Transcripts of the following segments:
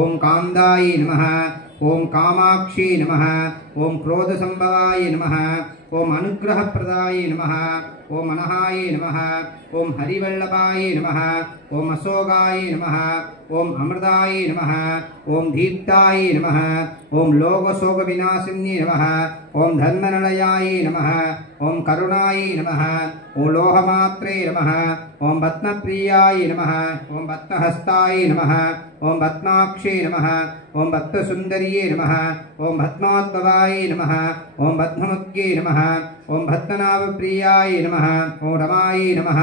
ओम कांदाय नमः ओम कामाक्षी नमः ओम क्रोधसंभवाय नमः ओम अनुग्रहप्रदाय नमः ओम अनहाय नमः ओम हरिवल्लभाय नमः ओम अशोकाय नमः ओम अमृताय नमः ओम दीप्ताय नमः ओम लोकशोकविनाशिन्ये नमः ओम धर्मनिलयाय नमः ओम करुणाय नमः ओम लोहमात्रे नमः ओम भत्मप्रियाय नमः ओम भत्तहस्ताय नमः ओम भत्माक्षे नमः ओम भत्तसुंदर्ये नमः ओम भत्मोद्भवाय नमः ओम भत्ममुख्ये नमः ओम भत्तनाभप्रियाय नमः ओम रमाय नमः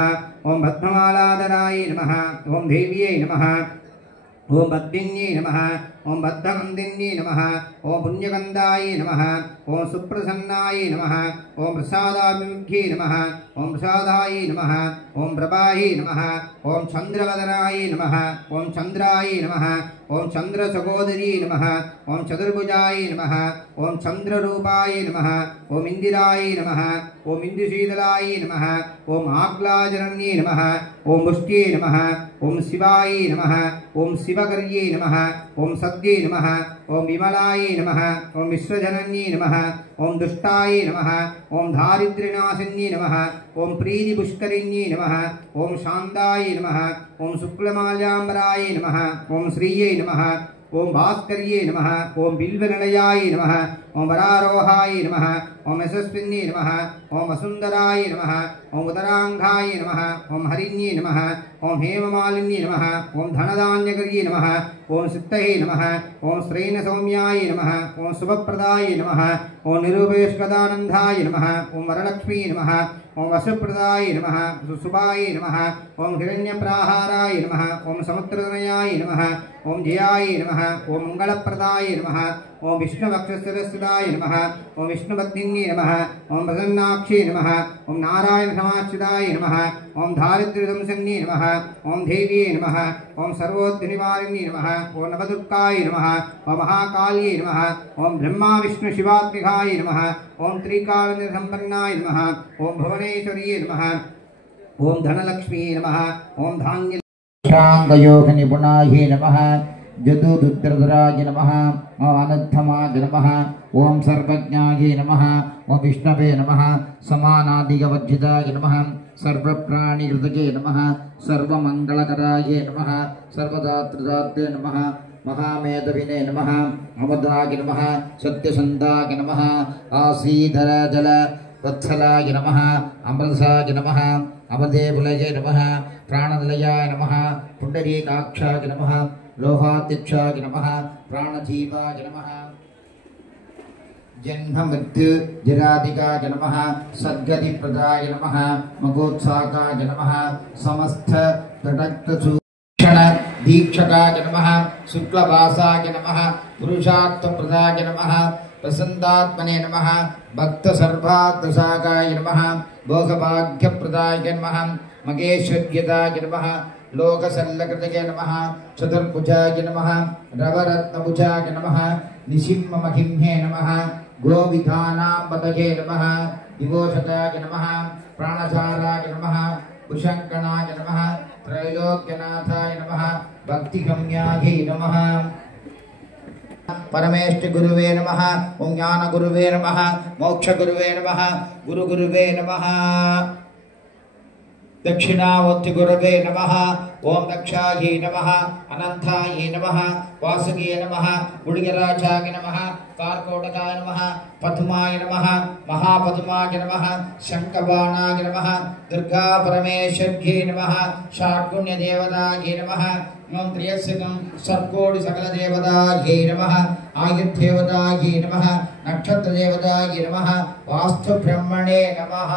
ओम भत्ममालाधराय नमः ओम देव्यै नमः ओम भद्दिन्ये नमः ओम भद्दमन्दिन्ये नमः ओम पुण्यगन्धाय नमः ओम सुप्रसन्नाय नमः ओम प्रसादाभिमुख्ये नमः ओम प्रसादाय नमः ओम प्रभाये नमः ओम चन्द्रवदनाय नमः ओम चन्द्राय नमः ओम चन्द्रसहोदरी नमः ओम चतुर्भुजाय नमः ओम चन्द्ररूपाय नमः ओम इंदिराय नमः ओम इंदुशीतलाय नमः ओम आग्लाजरण्ये नमः ओम पुष्ट्ये नमः ओम शिवाय नमः ओम शिवकर्ये नमः ओम सद्ये नमः ओम विमलाय नमः ओम विश्वजनन्ये नमः ओम दुष्टाय नमः ओम दारिद्र्यनाशिन्ये नमः ओम प्रीतिपुष्करिण्ये नमः ओम शान्ताय नमः ओम शुक्लमाल्याम्बराय नमः ओम श्रीये नमः ओम भास्कर्ये नमः ओम बिल्वनिलयाय नमः ओम वरारोहाय नमः ओम यशस्विन्ये नमः ओम वसुंधराय नमः ओम उदरांगाय नमः ओम हरिण्ये नमः ओम हेममालिन्ये नमः ओम धनधान्यकर्ये नमः ओम सिद्धये नमः ओम श्रेणसौम्याय नमः ओम शुभप्रदाय नमः ओम निरूपेशकदानन्दाय नमः ओम वरलक्ष्मी नमः ओम वसुप्रदाय नमः सुशुभाय नमः ओम हिरण्यप्राहाराय नमः ओम समुद्रतनयाय नमः ओम जयाय नमः ओम मंगलप्रदाय नमः ओम विष्णुवक्षस्थलस्थिताय नमः ओम विष्णुपत्निन्ये नमः ओम प्रसन्नाक्षे नमः ओम नारायण समाश्रिताय नमः ओम दारिद्र्यदंशन्ये नमः ओम देव्ये नमः ओम सर्वोद्धनिवारिण्ये नमः ओम नवदुर्गाय नमः ओम महाकाल्ये नमः ओम ब्रह्मा विष्णु शिवात्मिकाय नमः ओम त्रिकालसम्पन्नाय नमः ओम भुवनेश्वर्ये नमः ओम धनलक्ष्मी नमः ओम धान्य शांगयोग निपुणाय नमः जदुदुद्रधराय नमः ओम अनद्धमाय नमः ओम सर्वज्ञाय नमः ओम विष्णवे नमः समानादिगवर्जिताय नमः सर्वप्राणिकृतये नमः सर्वमङ्गलकराय नमः सर्वदात्रदात्रे नमः महामेधविने नमः अमदाय नमः सत्यसन्धाय नमः आसीधर जल वत्सलाय नमः अमृतसाय नमः अमदेवलये नमः प्राणनिलयाय नमः पुण्डरीकाक्षाय नमः लोहाध्यक्षाय नमः प्राणजीवाय नमः जन्म मृत्यु जरादिकाय नमः सद्गतिप्रदाय नमः मगोत्साकाय नमः समस्त प्रदक्तसूक्षण दीक्षकाय नमः शुक्लवासाय नमः पुरुषार्थप्रदाय नमः प्रसन्नात्मने नमः भक्त सर्वार्थसागाय नमः भोगभाग्यप्रदाय नमः मगेश्वर्यदाय नमः लोकसल्लकृतये नमः चतुर्भुजाय नमः रवरत्नभुजाय नमः निसिंहमहिम्ने नमः गोविधानाम्बतये नमः दिवोषदाय नमः प्राणसाराय नमः कुशङ्कणाय नमः त्रैलोक्यनाथाय नमः भक्तिगम्याय नमः परमेष्टि गुरुवे नमः ओम ज्ञान गुरुवे नमः मोक्ष गुरुवे नमः गुरु गुरुवे नमः दक्षिणावर्ति गुरुवे नमः ओम दक्षायै नमः अनंतायै नमः वासुकिये नमः गुडिगराजाय नमः कार्कोटकाय नमः पद्माय नमः महापद्माय नमः शंखबाणाय नमः दुर्गा परमेश्वर्यै नमः शार्कुण्य देवतायै नमः ओम त्रियस्यकं सर्वकोटि सकल देवतायै नमः आयुर्देवतायै नमः नक्षत्र देवतायै नमः वास्तु ब्रह्मणे नमः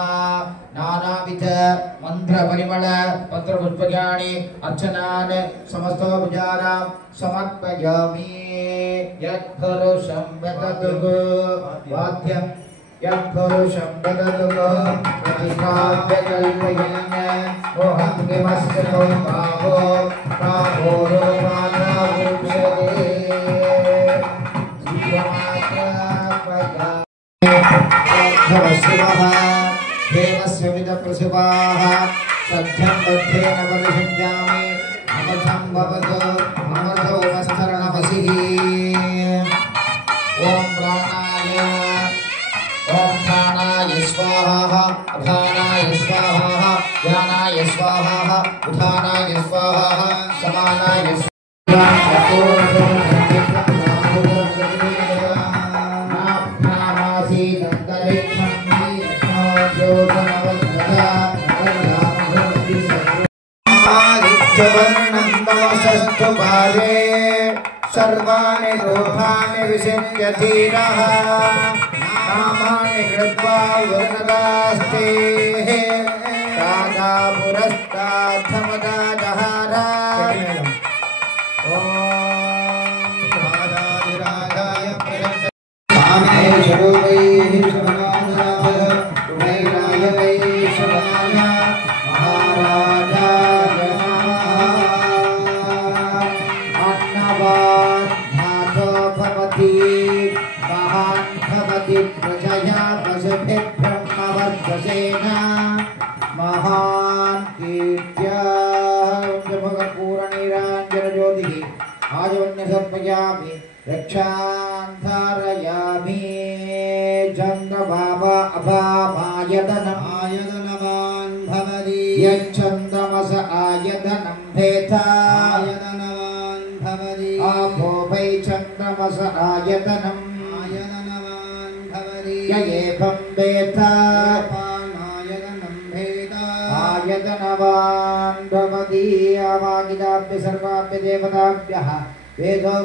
नानाविध मंत्र परिमल पत्र पुष्पजानि अर्चनान् समस्तोपचारां समर्पयामि यत्पुरुषं वदतु वाद्यं यत्पुरुषं वदतु प्रतिकाव्यकल्पयन् मोहं किमस्य भावो भावो रोमानामुच्यते शिवः देवस्य विदप्रसुवाः सत्यं बद्धेन परिषिञ्जामि अमृतं भवतु अमृतो वस्त्रं सुवर्णं नमसस्तु पारे सर्वाणि रूपाणि विचिन्त्य धीरः नामानि कृत्वा वदनदास्ते राजा पुरस्ताद्धमदाजहार ॐ राजाधिराजाय महान कीर्त्या पूर्णिरांजन ज्योति आजवन्य सर्पयामि रक्षांधारयामि चंद्रभावा अभामायतनम् आयतनवान् भवति यच्चन्द्रमस आयतनं भेता आयतनवान् भवति आपो वै चन्द्रमस आयतनम् आयतनवान् भवति य एवं वेता आयतनवान् भवति आवागिदाभ्य सर्वाभ्य देवताभ्यः वेदो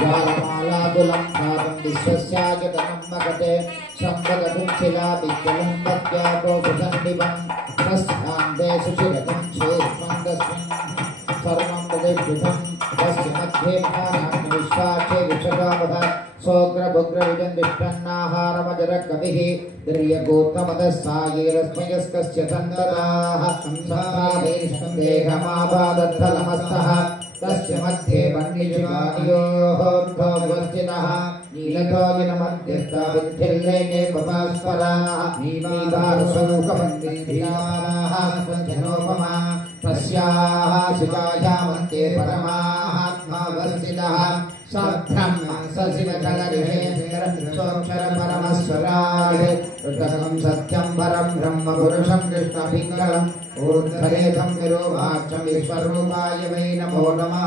जालमालाकुलं पादं विश्वस्यायतनं मगते सम्पदकुं शिलाभिज्जलं पद्यापोषसन्निभं तस्यान्ते सुशिरतं सूक्ष्मं तस्मिन् सर्वं प्रतिष्ठितं तस्य मध्ये भारान् विश्वाचे विषगावः सोग्रभुग्रविजन्विष्टन्नाहारमजरकविः द्रियगोत्तमतः सायेरस्मयस्कस्य सन्ददाः संसारेष्टं देहमापादद्धलमस्तः तस्य मध्ये वह्निजुगायोः भोगवस्थितः नीलतोयनमध्यस्था विद्धिल्लेने पपास्पराः नीवारस्वरूपमन्दिराः स्वजनोपमा तस्याः शिखायामन्ते परमात्मावस्थितः सभ्रं सशिवकलरिहेन्द्रक्षरपरमस्वराय ऋतकं सत्यं परं ब्रह्म पुरुषं कृष्णपिङ्गलम् ऊर्ध्वरेतं विरूपाक्षं विश्वरूपाय वै नमो नमः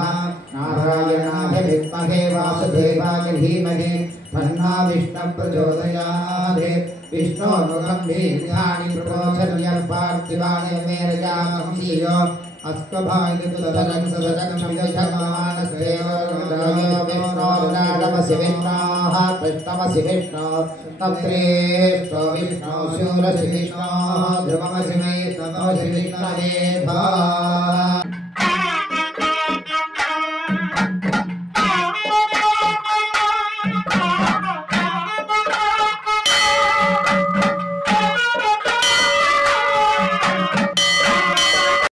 नारायणाय विद्महे वासुदेवाय धीमहि तन्नो विष्णुः प्रचोदयात् विष्णोर्मुखं वीर्याणि प्रबोधन्यं पार्थिवाणि मेरजां सीयो अस्कभायतुलनं सदनं विष्णोर्नाडमसि विष्णोः कृष्णमसि विष्णो तत्रेष्टो विष्णो शूरसि विष्णो ध्रुवमसि मे तमसि विष्णवे भा